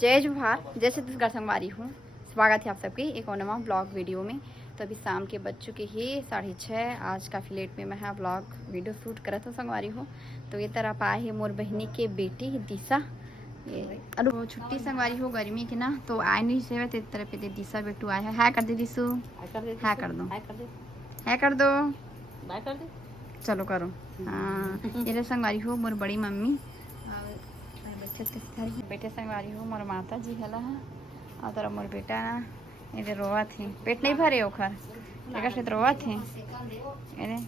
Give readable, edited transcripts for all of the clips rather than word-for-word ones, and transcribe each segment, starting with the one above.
जय जोहार, जय छत्तीसगढ़ संगवारी हूँ। स्वागत है आप सबके एक और नवा ब्लॉग वीडियो में। तो अभी शाम के बज चुके ही 6:30। आज काफ़ी लेट में मैं ब्लॉग वीडियो शूट करत हूँ संगवारी हूँ। तो ये तरफ आए है मोर बहनी के बेटी दिशा। ये अरे छुट्टी संगवारी हो गर्मी की ना, तो आए नहीं से ते तरफ दे दिशा बेटू आए है। हाय कर दे दिशु, हाय कर दो, हाय कर दो, बाय कर दे, चलो करो। हाँ ये संगवारी हो मोर बड़ी मम्मी बेटे संगवारी हो मोर माता जी हला है। और तरह मोर बेटा ना ये रोवा थे, पेट नहीं भरे ओखर तेकर से रोवा थे। अरे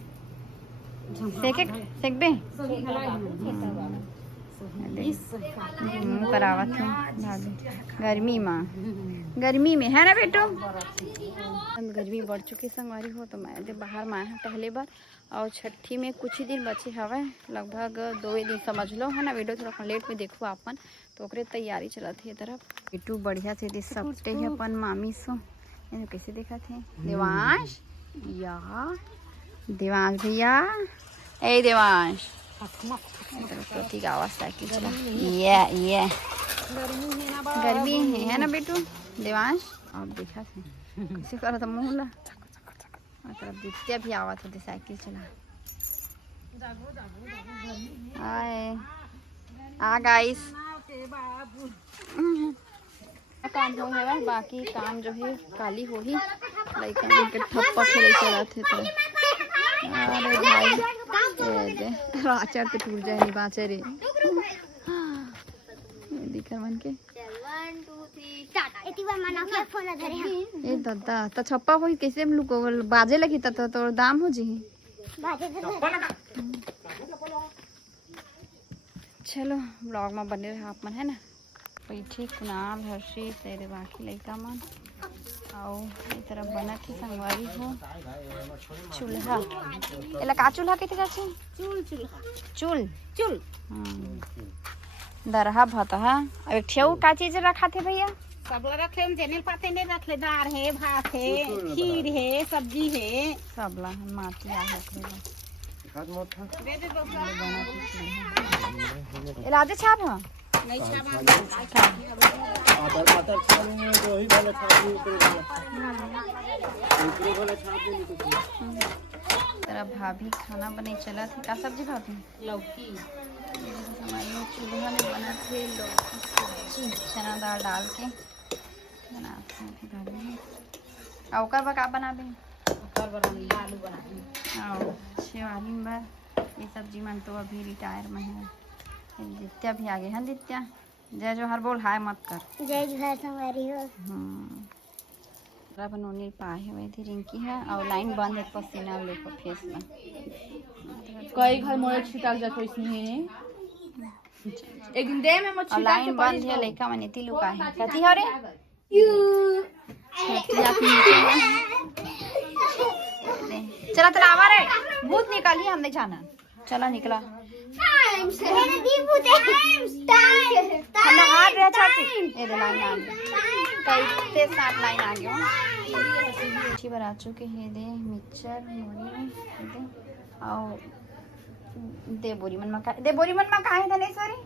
सेके सेकबे मुँह पर आवत है भाभी गर्मी में है ना बेटो। गर्मी बढ़ चुकी संगवारी हो, तो मैं बाहर में आया पहले बार। और छठी में कुछ ही दिन बचे हवे, लगभग 2 दिन समझ लो है ना। वीडियो थोड़ा लेट में देखो आपन, तो ओकरे तैयारी चलत है। तरफ बेटू बढ़िया से सबटे है अपन मामी सो कैसे देखा थे। देवांश या देवांश भैया, ए देवांश प्रतीक आवाज साइकिल चला। ये गर्मी है ना बेटू। देवांश आप देखा थे कैसे करा था मुँह ला। तरफ दित्या भी आवा था साइकिल चला। हाय आ गाइस, काम हो है बाकी काम जो है काली हो ही लइका के ठप्पा खेले चला थे। तो अरे भाई दे आचार पे टूट जाए नहीं बाचे रे दिखर मन के ए दादा त छप्पा होई कैसे हम लोग बाजे लगी तो दाम हो जी। चलो ब्लॉग में बने रहा आप मन है ना। बैठी कुनाल हर्षी तेरे बाकी लड़का मन आओ ये तरफ बना थी संगवारी हो चूल्हा। एला का चूल्हा कहते जाचे? चूल चूल दरहा भात है। अब एक ठेऊ का चीज रखा थे भैया? सब रख ले, जेने पाते ने रख ले। दाल है, भात है, खीर है, सब्जी है, सब ला माटी आ होखले दे दे दो। इलाजे छाप है नहीं छाबा आतर छाप में तो ही वाला छाप ऊपर वाला छाप नहीं। तेरा भाभी खाना बने चला थी। का सब्जी खाती? लौकी। हमारे चूल्हा में बना थे लौकी सब्जी चना दाल डाल के बनाते हैं भाभी। और का बनाबे? आलू बना और शिवानी बार ये सब्जी मन तो अभी रिटायर में है। दित्या भी आगे है। दित्या जय जोहर बोल, हाय मत कर। जय जोहर संगवारी हो। बनोनी पाए हुए थी रिंकी है और लाइन बंद है। पसीना लेको फेस ला कई घर मोर छिटा जा कोई नहीं। एक दिन दे में मत छिटा लाइन बंद है। लइका मन इति लुका है कथी हो रे चला चला आवा रे भूत निकाली हमने जाना। चला निकला ये लाइन आ गई कई साथ लाइन आ गया। अच्छी बार आ चुके हैं दे मिक्सचर दे और दे बोरी मन मका दे बोरी मन मका है धनेश्वरी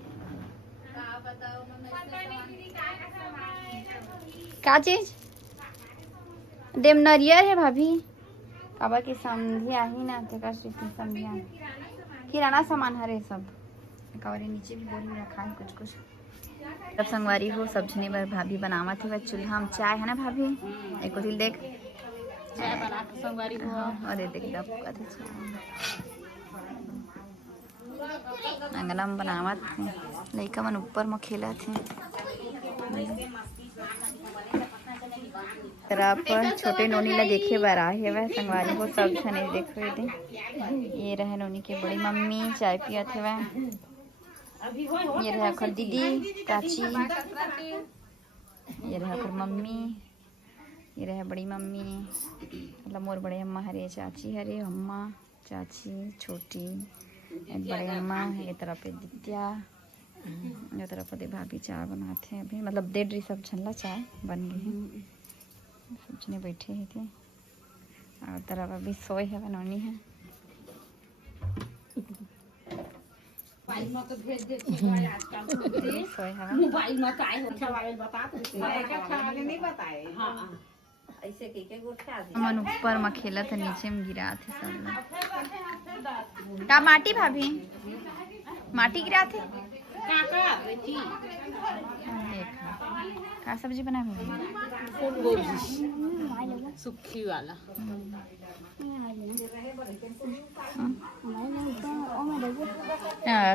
का चीज देम नरियर है भाभी काबा की समझिया ही ना ते कर सकती समझिया किराना सामान हरे सब कवरे नीचे भी बोरी में रखा है कुछ कुछ। सब संगवारी हो सब जने बार भाभी बनावा थे वह चूल्हा में चाय है ना भाभी। एक को दिल देख चाय बना के संगवारी हो अरे देख दब कथी अंगना में बनावा थे लइका मन ऊपर में खेला थे। तरफ छोटे नोनी ला देखे बार आए वह संगवारी हो सब जने देखो थे। ये रहे नोनी के बड़ी मम्मी चाय पिया थे वह। ये रहा खर दीदी चाची, ये रहा खर मम्मी, ये रहा बड़ी मम्मी मतलब मोर बड़े अम्मा हरे चाची हरे अम्मा चाची छोटी बड़े अम्मा। ये तरफ पे दित्या ये तरफ पे भाभी चाय बनाते हैं अभी मतलब दे ड्री सब झल्ला चाय बन गई है। सब जने बैठे ही थे और तरफ अभी सोए है बनौनी है। सोए हवा मोबाइल में काय हो मोबाइल बता मन ऊपर में खेला था नीचे में गिरा थे सब लोग का माटी भाभी माटी गिरा थे देखा का सब्जी बना हुई फूल गोभी सुखी वाला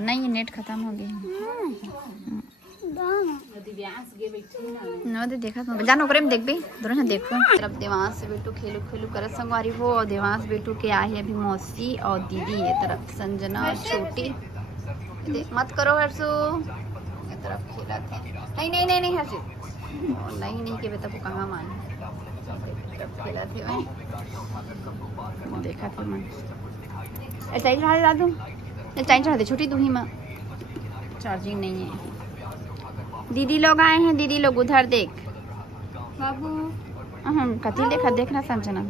नहीं नेट खत्म हो गई दिव्यांश गे बैठी ना न दे देखा तुम जानो करे में देखबे दोनों ने देखो तरफ देवांश बेटू खेलू खेलू करत संगवारी हो और देवांश बेटू के आई है अभी मौसी और दीदी ये तरफ संजना और छोटी देख मत करो हर्षु ये तरफ खेला थे नहीं नहीं नहीं नहीं हर्षु नहीं नहीं के बेटा को कहाँ मान खेला थे वही देखा थे मैं चार्ज चढ़ा दे दादू चार्ज चढ़ा दे छोटी तू ही माँ चार्जिंग नहीं है दीदी लोग आए हैं दीदी लोग उधर देख बाबू कथी देखा देखना संजना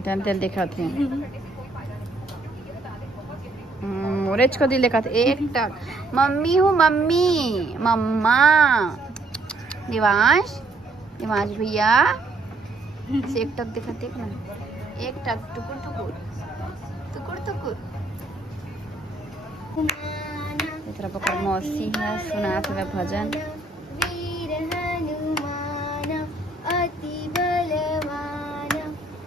तेल तेल देखा थे मोरेज को दिल देखा था एक टक मम्मी हूँ मम्मी मम्मा दिवांश दिवांश भैया से एक टक देखा देख ना एक टक टुकुर टुकुर टुकुर टुकुर इतना पकड़ मौसी है सुनात हुआ भजन वीर हनुमान अति बलवान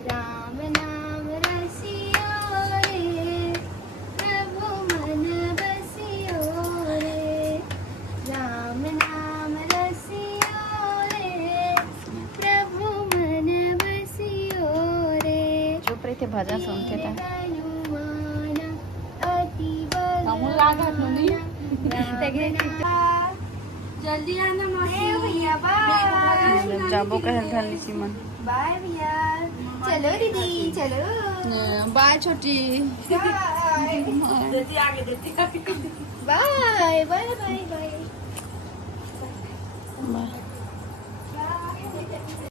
राम नाम रसिया रे प्रभु मन बसियो रे राम नाम रसिया रे प्रभु मन बसियो रे चुप रहे थे भजन सुनते थे हनुमान अति हमहू लागत मम्मी जल्दी आना मौसी भैया जाबो कहल धरली सिमन बाय भैया चलो दीदी चलो बाय छोटी बाय बाय बाय बाय